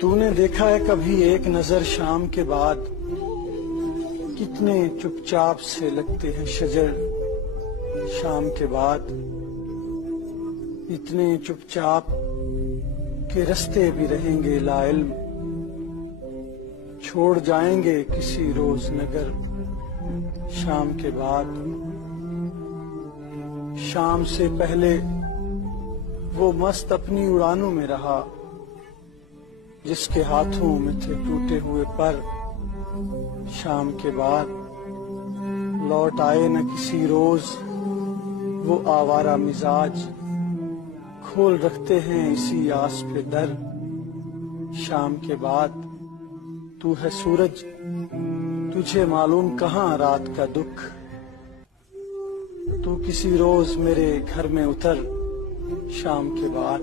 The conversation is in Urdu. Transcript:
تو نے دیکھا ہے کبھی ایک نظر شام کے بعد کتنے چپ چاپ سے لگتے ہیں شجر شام کے بعد، اتنے چپ چاپ کہ رستے بھی رہیں گے لا علم، چھوڑ جائیں گے کسی روز نگر شام کے بعد۔ شام سے پہلے وہ مست اپنی اڑانوں میں رہا جس کے ہاتھوں میں تھے ٹوٹے ہوئے پر شام کے بعد۔ لوٹ آئے نہ کسی روز وہ آوارہ مزاج، کھول رکھتے ہیں اسی آس پہ در شام کے بعد۔ تو ہے سورج، تجھے معلوم کہاں رات کا دکھ، تو کسی روز میرے گھر میں اتر شام کے بعد۔